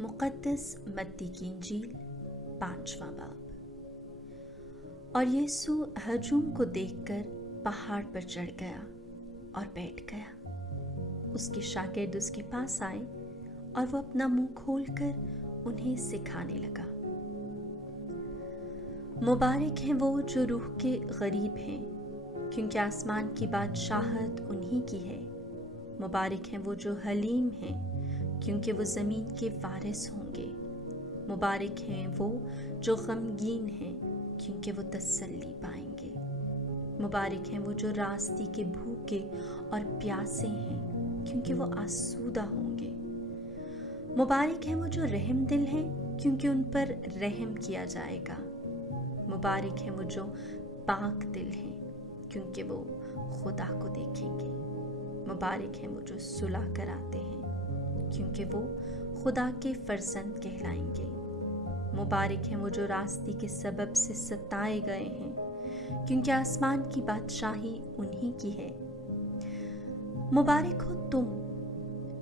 मुक़द्दस मत्ती की इंजील 5वां बाब। और यीशु हजूम को देखकर पहाड़ पर चढ़ गया और बैठ गया। उसके शागिर्द उसके पास आए और वो अपना मुंह खोलकर उन्हें सिखाने लगा। मुबारक हैं वो जो रूह के गरीब हैं, क्योंकि आसमान की बादशाहत उन्हीं की है। मुबारक हैं वो जो हलीम हैं, क्योंकि वो ज़मीन के वारिस होंगे। मुबारक हैं वो जो गमगीन हैं, क्योंकि वो तसल्ली पाएंगे। मुबारक हैं वो जो रास्ते के भूखे और प्यासे हैं, क्योंकि वो आसूदा होंगे। मुबारक हैं वो जो रहम दिल हैं, क्योंकि उन पर रहम किया जाएगा। मुबारक हैं वो जो पाक दिल हैं, क्योंकि वो खुदा को देखेंगे। मुबारक हैं वो जो सुलह कराते हैं, क्योंकि वो खुदा के फर्जंद कहलाएंगे। मुबारक हैं वो जो रास्ते के सबब से सताए गए हैं, क्योंकि आसमान की बादशाही उन्हीं की है। मुबारक हो तुम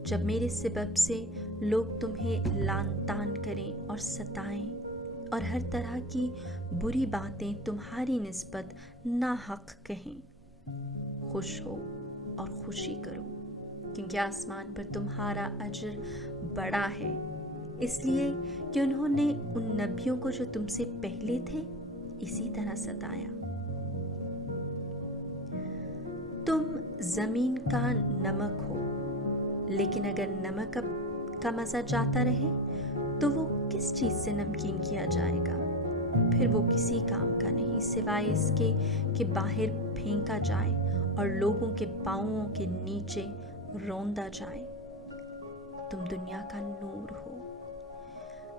जब मेरे सबब से लोग तुम्हें लान तान करें और सताएं और हर तरह की बुरी बातें तुम्हारी निस्बत नाहक कहें। खुश हो और खुशी करो, क्योंकि आसमान पर तुम्हारा अजर बड़ा है, इसलिए कि उन्होंने उन नबियों को जो तुमसे पहले थे इसी तरह सताया। तुम जमीन का नमक हो, लेकिन अगर नमक का मजा जाता रहे तो वो किस चीज से नमकीन किया जाएगा? फिर वो किसी काम का नहीं, सिवाय इसके कि बाहर फेंका जाए और लोगों के पांवों के नीचे रौंदा जाए। तुम दुनिया का नूर हो।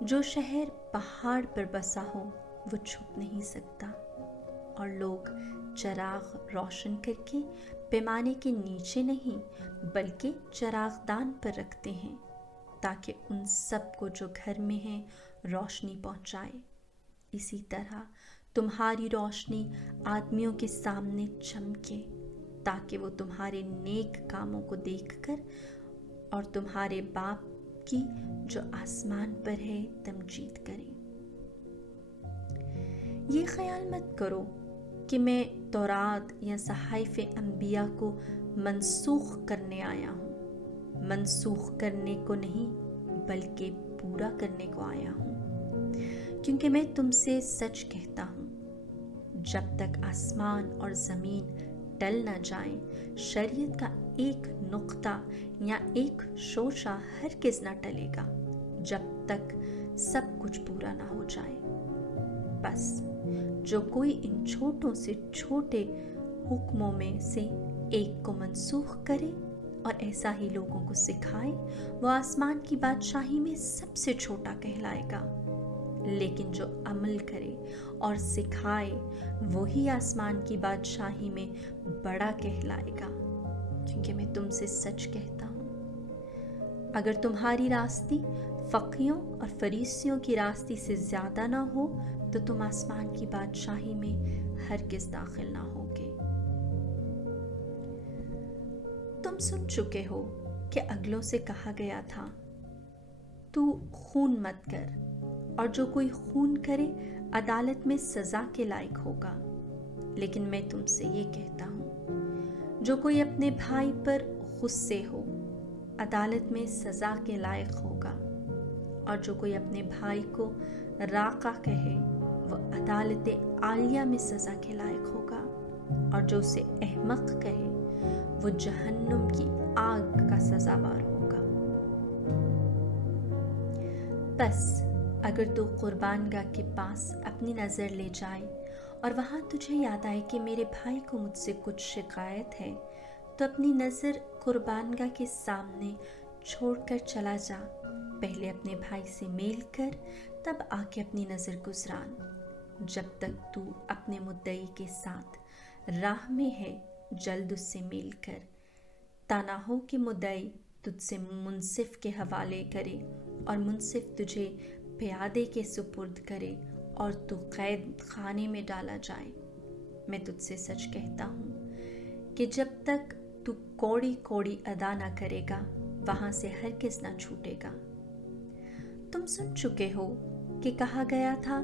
जो शहर पहाड़ पर बसा हो वो छुप नहीं सकता, और लोग चराग रोशन करके पैमाने के नीचे नहीं बल्कि चरागदान पर रखते हैं, ताकि उन सब को जो घर में हैं रोशनी पहुंचाए। इसी तरह तुम्हारी रोशनी आदमियों के सामने चमके, ताकि वो तुम्हारे नेक कामों को देखकर और तुम्हारे बाप की जो आसमान पर है तमजीद करें। ये ख्याल मत करो कि मैं तौरात या सहाइफ अंबिया को मनसूख करने आया हूँ। मनसूख करने को नहीं बल्कि पूरा करने को आया हूँ, क्योंकि मैं तुमसे सच कहता हूँ, जब तक आसमान और ज़मीन टल न जाएं, शरीयत का एक नुक्ता या एक शोशा हरगिज़ न टलेगा, जब तक सब कुछ पूरा न हो जाए। बस जो कोई इन छोटों से छोटे हुक्मों में से एक को मनसूख करे और ऐसा ही लोगों को सिखाए, वो आसमान की बादशाही में सबसे छोटा कहलाएगा। लेकिन जो अमल करे और सिखाए वही आसमान की बादशाही में बड़ा कहलाएगा, क्योंकि मैं तुमसे सच कहता हूँ, अगर तुम्हारी रास्ती फकीयों और फरीसियों की रास्ती से ज्यादा ना हो तो तुम आसमान की बादशाही में हरगिज़ दाखिल ना होगे। तुम सुन चुके हो कि अगलों से कहा गया था, तू खून मत कर, और जो कोई खून करे अदालत में सजा के लायक होगा। लेकिन मैं तुमसे ये कहता हूँ, जो कोई अपने भाई पर गुस्से हो अदालत में सजा के लायक होगा, और जो कोई अपने भाई को राका कहे वो अदालत आलिया में सजा के लायक होगा, और जो उसे अहमक कहे वो जहन्नुम की आग का सजावार होगा। बस अगर तू कुर्बानगाह के पास अपनी नज़र ले जाए और वहाँ तुझे याद आए कि मेरे भाई को मुझसे कुछ शिकायत है, तो अपनी नज़र कुर्बानगाह के सामने छोड़कर चला जा। पहले अपने भाई से मेल कर, तब आके अपनी नज़र गुजरान। जब तक तू अपने मुद्दई के साथ राह में है, जल्द उससे मेल कर, ताना हो कि मुद्दई तुझसे मुंसिफ के हवाले करे और मुंसिफ तुझे प्यादे के सुपुर्द करे और तू कैद खाने में डाला जाए। मैं तुझसे सच कहता हूँ कि जब तक तू कौड़ी कौड़ी अदा ना करेगा, वहाँ से हरगिज़ ना छूटेगा। तुम सुन चुके हो कि कहा गया था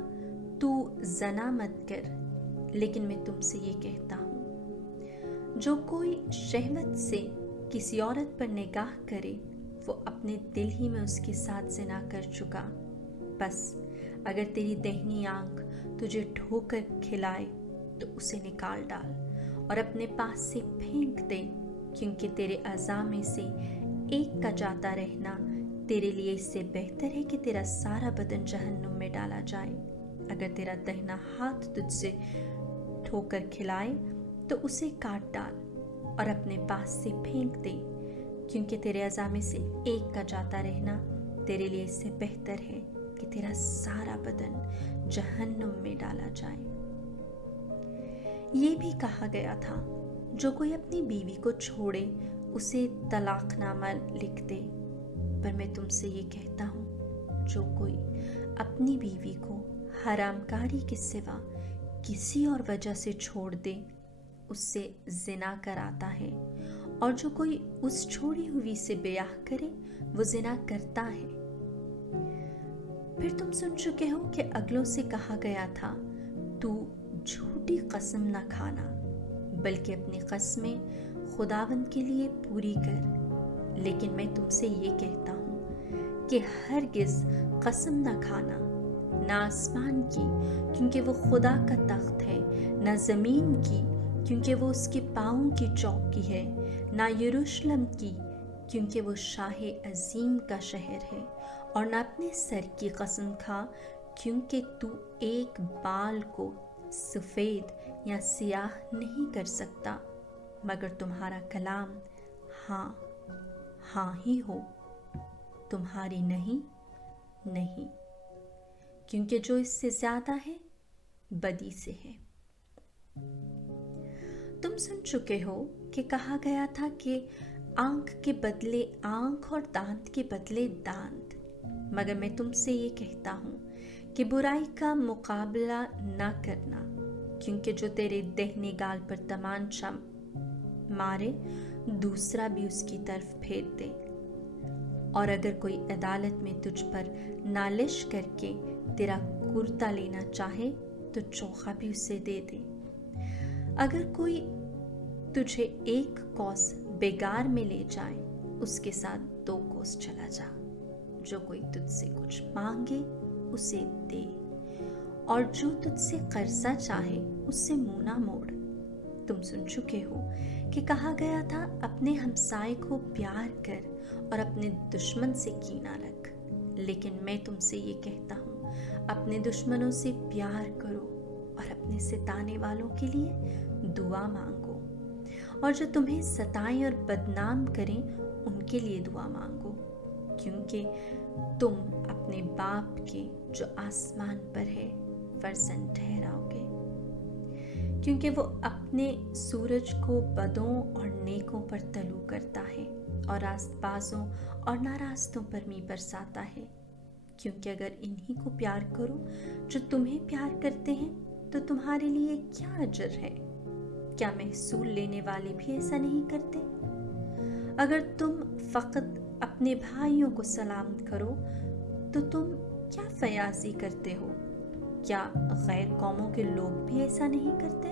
तू ज़ना मत कर, लेकिन मैं तुमसे ये कहता हूँ, जो कोई शहवत से किसी औरत पर निगाह करे वो अपने दिल ही में उसके साथ ज़िना कर चुका। बस अगर तेरी दाहिनी आंख तुझे ठोकर खिलाए तो उसे निकाल डाल और अपने पास से फेंक दे, क्योंकि तेरे अज़ा में से एक का जाता रहना तेरे लिए इससे बेहतर है कि तेरा सारा बदन जहन्नुम में डाला जाए। अगर तेरा दाहिना हाथ तुझसे ठोकर खिलाए तो उसे काट डाल और अपने पास से फेंक दे, क्योंकि तेरे अज़ा में से एक का जाता रहना तेरे लिए इससे बेहतर है कि तेरा सारा बदन जहन्नुम में डाला जाए। ये भी कहा गया था, जो कोई अपनी बीवी को छोड़े उसे तलाकनामा लिख दे। पर मैं तुमसे ये कहता हूँ, जो कोई अपनी बीवी को हरामकारी के सिवा किसी और वजह से छोड़ दे उससे ज़िना कराता है, और जो कोई उस छोड़ी हुई से ब्याह करे वो ज़िना करता है। फिर तुम सुन चुके हो कि अगलों से कहा गया था, तू झूठी कसम न खाना, बल्कि अपनी कसमें खुदावंद के लिए पूरी कर। लेकिन मैं तुमसे ये कहता हूँ कि हरगिज़ कसम न खाना, ना आसमान की क्योंकि वो खुदा का तख्त है, ना ज़मीन की क्योंकि वो उसके पाँवों की चौकी है, ना यरूशलेम की क्योंकि वो शाह अजीम का शहर है, और ना अपने सर की कसम खा क्योंकि तू एक बाल को सफ़ेद या सियाह नहीं कर सकता, मगर तुम्हारा कलाम हाँ हाँ ही हो, तुम्हारी नहीं नहीं, क्योंकि जो इससे ज़्यादा है बदी से है। तुम सुन चुके हो कि कहा गया था कि आंख के बदले आंख और दांत के बदले दांत, मगर मैं तुमसे ये कहता हूँ कि बुराई का मुकाबला न करना, क्योंकि जो तेरे दाहिने गाल पर तमांचा मारे दूसरा भी उसकी तरफ फेर दे, और अगर कोई अदालत में तुझ पर नालिश करके तेरा कुर्ता लेना चाहे तो चोखा भी उसे दे दे। अगर कोई तुझे एक कोस बेगार में ले जाए उसके साथ 2 कोस चला जा। जो कोई तुझसे कुछ मांगे उसे दे, और जो तुझसे कर्जा चाहे उससे मुंह ना मोड़। तुम सुन चुके हो कि कहा गया था, अपने हमसाए को प्यार कर और अपने दुश्मन से कीना रख। लेकिन मैं तुमसे ये कहता हूँ, अपने दुश्मनों से प्यार करो और अपने सताने वालों के लिए दुआ मांगो, और जो तुम्हें सताएं और बदनाम करें उनके लिए दुआ मांगो, क्योंकि तुम अपने बाप के जो आसमान पर है फर्जंद ठहराओगे, क्योंकि वो अपने सूरज को बदों और नेकों पर तलू करता है और रास्तबाजों और नारास्तों पर मी बरसाता है। क्योंकि अगर इन्हीं को प्यार करो जो तुम्हें प्यार करते हैं तो तुम्हारे लिए क्या अजर है? क्या महसूल लेने वाले भी ऐसा नहीं करते? अगर तुम फकत अपने भाइयों को सलाम करो तो तुम क्या फयाजी करते हो? क्या गैर कौमों के लोग भी ऐसा नहीं करते?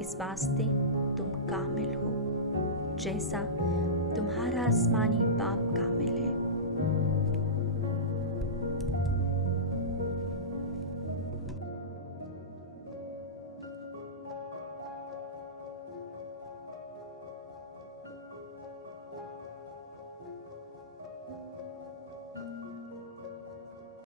इस वास्ते तुम कामिल हो जैसा तुम्हारा आसमानी बाप का